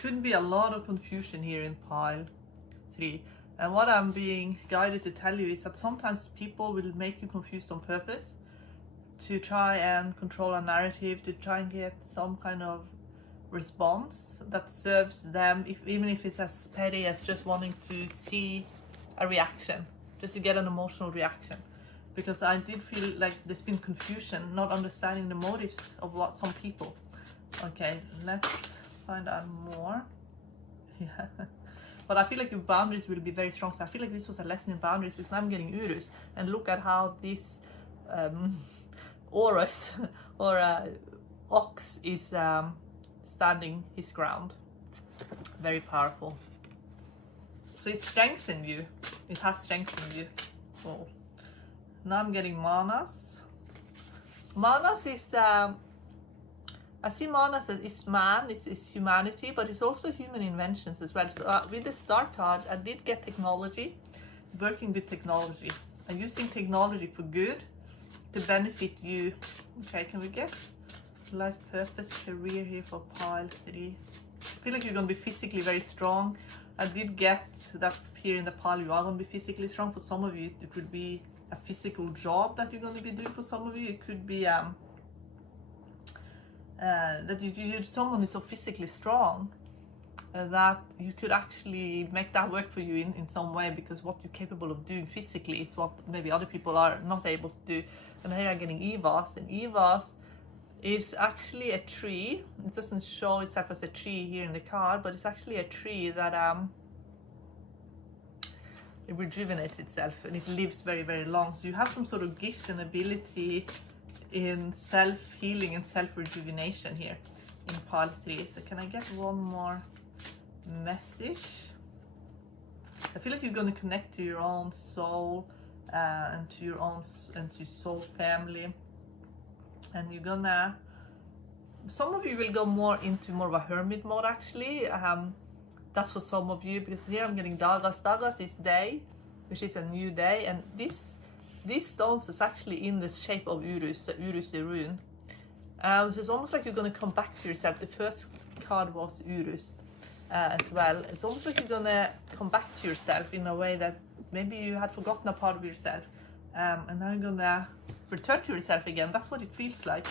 could be a lot of confusion here in pile 3. And what I'm being guided to tell you is that sometimes people will make you confused on purpose to try and control a narrative, to try and get some kind of response that serves them, even if it's as petty as just wanting to see a reaction, just to get an emotional reaction. Because I did feel like there's been confusion, not understanding the motives of what some people. Okay, let's find out more. Yeah. But I feel like your boundaries will be very strong. So I feel like this was a lesson in boundaries, because now I'm getting Urus. And look at how this Horus or ox is standing his ground. Very powerful. So it strengthened you. It has strengthened you. Oh. Now I'm getting Manas. Manas is, I see Manas as it's man, it's humanity, but it's also human inventions as well. So with the star card, I did get technology, working with technology, and using technology for good to benefit you. Okay, can we get life purpose, career here for pile 3? I feel like you're going to be physically very strong. I did get that here in the pile. You are going to be physically strong. For some of you, it could be a physical job that you're going to be doing. For some of you, it could be that you're someone who's so physically strong that you could actually make that work for you in some way, because what you're capable of doing physically is what maybe other people are not able to do. And here I'm getting Evas, and Evas is actually a tree. It doesn't show itself as a tree here in the card, but it's actually a tree that it rejuvenates itself and it lives very, very long. So you have some sort of gift and ability in self-healing and self-rejuvenation here in pile 3. So can I get one more message? I feel like you're going to connect to your own soul and to your own and to soul family, and you're gonna, some of you will go more into more of a hermit mode actually. That's for some of you, because here I'm getting Dagas. Dagas is day, which is a new day, and these stones is actually in the shape of Urus, so Urus the rune. So it's almost like you're going to come back to yourself. The first card was Urus as well. It's almost like you're going to come back to yourself in a way that maybe you had forgotten a part of yourself, and now you're going to return to yourself again. That's what it feels like.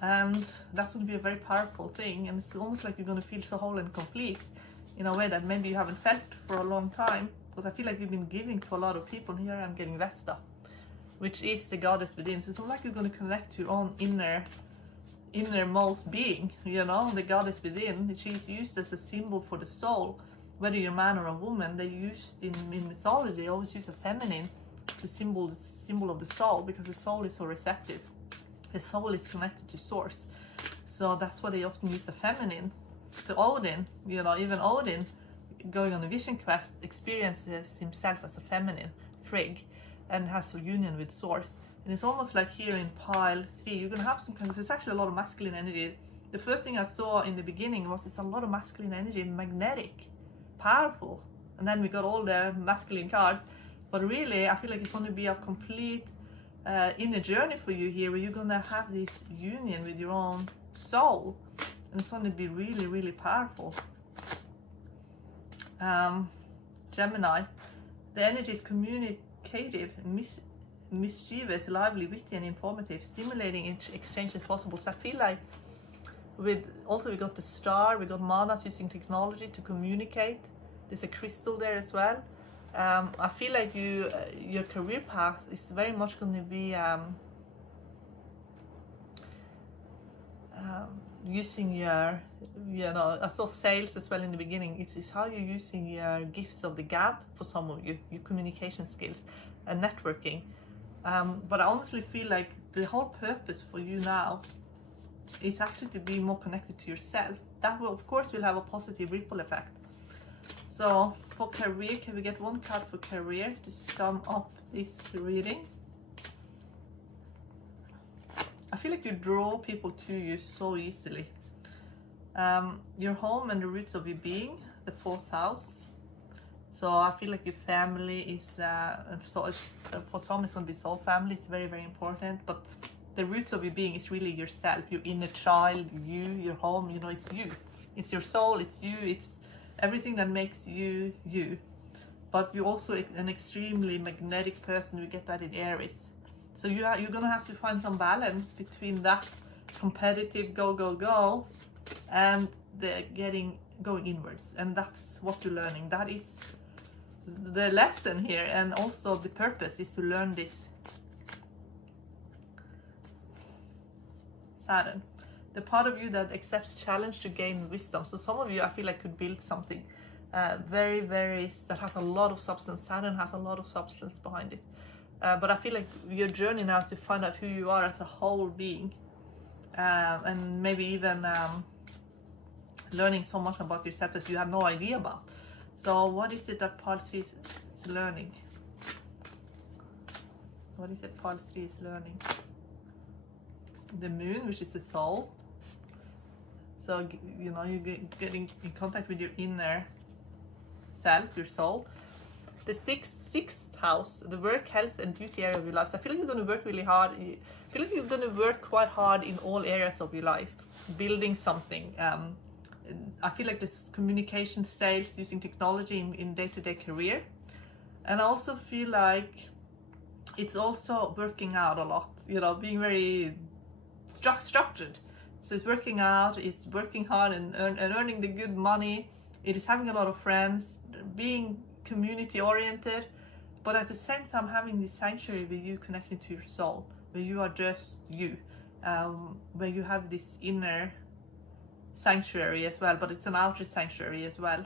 And that's going to be a very powerful thing, and it's almost like you're going to feel so whole and complete in a way that maybe you haven't felt for a long time, because I feel like you've been giving to a lot of people. Here I'm getting Vesta, which is the goddess within. So it's like you're going to connect to your own innermost being, you know, the goddess within. She's used as a symbol for the soul. Whether you're a man or a woman, they used in mythology, they always use a feminine to symbol of the soul, because the soul is so receptive. The soul is connected to source. So that's why they often use a feminine. So Odin, you know, even Odin going on a vision quest experiences himself as a feminine, Frigg, and has a union with source. And it's almost like here in pile 3, you're going to have some kind of, there's actually a lot of masculine energy. The first thing I saw in the beginning was it's a lot of masculine energy, magnetic, powerful. And then we got all the masculine cards. But really, I feel like it's going to be a complete inner journey for you here, where you're going to have this union with your own soul. And it's going to be really, really powerful. Gemini, the energy is communicative, mischievous, lively, witty and informative, stimulating exchanges possible. So I feel like we got the star, we got Manas using technology to communicate. There's a crystal there as well. I feel like your career path is very much going to be using your, you know, I saw sales as well in the beginning. It's how you're using your gifts of the gab for some of you, your communication skills and networking. But I honestly feel like the whole purpose for you now is actually to be more connected to yourself. That will, of course, will have a positive ripple effect. So for career, can we get one card for career to sum up this reading? I feel like you draw people to you so easily. Your home and the roots of your being, the 4th house. So I feel like your family is, so it's, for some it's going to be soul family. It's very, very important. But the roots of your being is really yourself, your inner child, you, your home, you know, it's you. It's your soul, it's you, it's everything that makes you you. But you're also an extremely magnetic person. We get that in Aries. So you're gonna have to find some balance between that competitive go and the going inwards, and that's what you're learning. That is the lesson here, and also the purpose is to learn this. Saturn, the part of you that accepts challenge to gain wisdom. So some of you, I feel like, could build something very that has a lot of substance. Saturn has a lot of substance behind it, but I feel like your journey now is to find out who you are as a whole being, and maybe even learning so much about yourself that you had no idea about. So what is it that part 3 is learning? What is it part 3 is learning? The moon, which is the soul. So, you know, you're getting in contact with your inner self, your soul. The sixth house, the work, health, and duty area of your life. So I feel like you're going to work really hard. I feel like you're going to work quite hard in all areas of your life, building something. I feel like this communication, sales, using technology in day-to-day career. And I also feel like it's also working out a lot, you know, being very structured. So it's working out, it's working hard and earning the good money. It is having a lot of friends, being community oriented, but at the same time having this sanctuary where you connecting to your soul, where you are just you, where you have this inner sanctuary as well, but it's an outer sanctuary as well.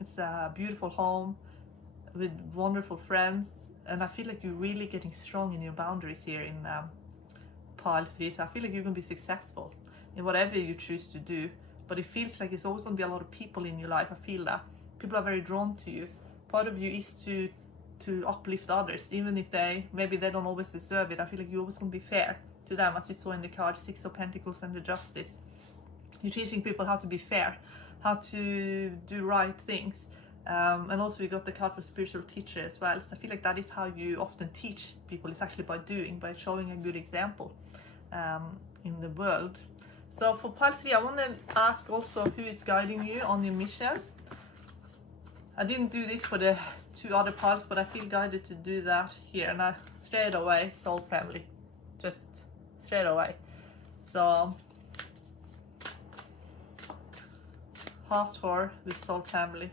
It's a beautiful home with wonderful friends, and I feel like you're really getting strong in your boundaries here in pile 3. So I feel like you're going to be successful in whatever you choose to do, but it feels like it's always going to be a lot of people in your life. I feel that people are very drawn to you. Part of you is to uplift others, even if maybe they don't always deserve it. I feel like you're always going to be fair to them, as we saw in the card 6 of Pentacles and the Justice. You're teaching people how to be fair, how to do right things, and also we got the card for spiritual teacher as well. So I feel like that is how you often teach people. It's actually by showing a good example in the world. So for pile 3, I want to ask also who is guiding you on your mission. I didn't do this for the 2 other piles, but I feel guided to do that here. And I straight away, soul family, just straight away. So heart 4 with soul family.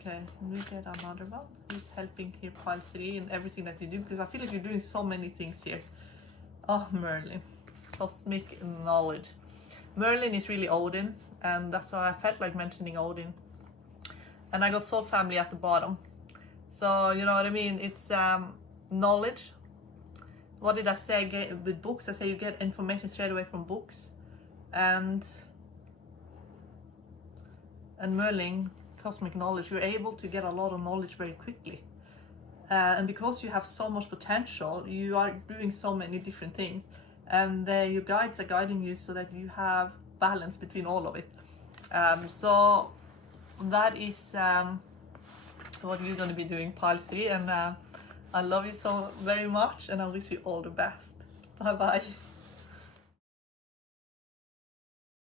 Okay, let me get another one. Who's helping here, pile 3, and everything that you do, because I feel like you're doing so many things here. Oh, Merlin. Cosmic knowledge. Merlin is really Odin, and that's why I felt like mentioning Odin. And I got soul family at the bottom. So, you know what I mean? It's knowledge. What did I say with books? I say you get information straight away from books. And Merlin, cosmic knowledge. You're able to get a lot of knowledge very quickly. And because you have so much potential, you are doing so many different things. And your guides are guiding you so that you have balance between all of it. So that is what you're going to be doing, pile 3. And I love you so very much, and I wish you all the best. Bye bye.